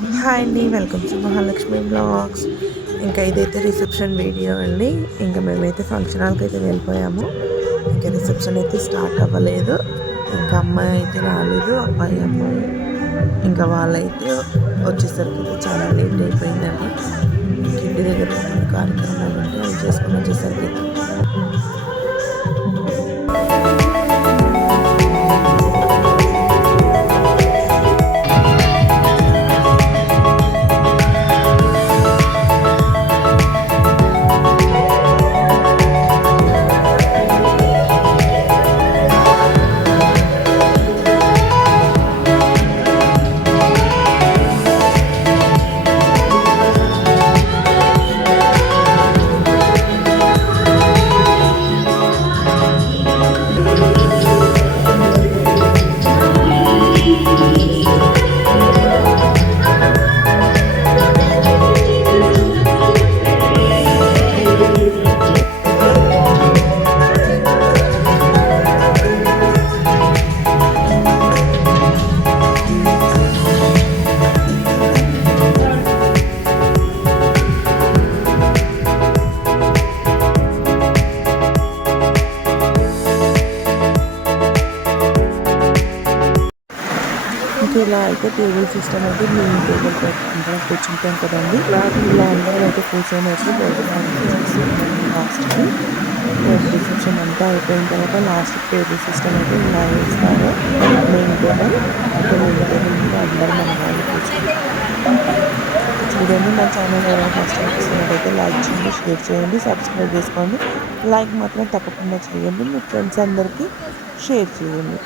Hi అండి, welcome to Mahalakshmi blogs. ఇంకా ఇదైతే రిసెప్షన్ వీడియో అండి. ఇంకా మేమైతే ఫంక్షన్ హాల్కి అయితే వెళ్ళిపోయాము. ఇంకా రిసెప్షన్ అయితే స్టార్ట్ అవ్వలేదు. ఇంకా అమ్మాయి అయితే రాలేదు, అబ్బాయి అమ్మాయి. ఇంకా వాళ్ళైతే వచ్చేసరికి అయితే చాలా లేట్ అయిపోయిందండి. ఇంక ఇంటి దగ్గర కొన్ని కార్యక్రమాలు ఉంటే అవి చేసుకొని వచ్చేసరికి అయితే ఇలా అయితే టేబుల్ సిస్టమ్ అయితే మేము టేబుల్ అందరం కూర్చుంటాం కదండి. ఇలా అందరం అయితే కూర్చొని అయితే లాస్ట్కి రిసెప్షన్ అంతా అయిపోయిన తర్వాత లాస్ట్ టేబుల్ సిస్టమ్ అయితే ఇలా వేస్తారు. మెయిన్ టేబుల్ అయితే మెయిన్ టేబుల్ మీద అందరం మన వాళ్ళు కూర్చుంటాం. చూడండి, నా ఛానల్ ఎవరైనా ఫస్ట్ టైం చూస్తున్నట్టయితే లైక్ చేయండి, షేర్ చేయండి, సబ్స్క్రైబ్ చేసుకోండి. లైక్ మాత్రం తప్పకుండా చేయండి, మీ ఫ్రెండ్స్ అందరికీ షేర్ చేయండి.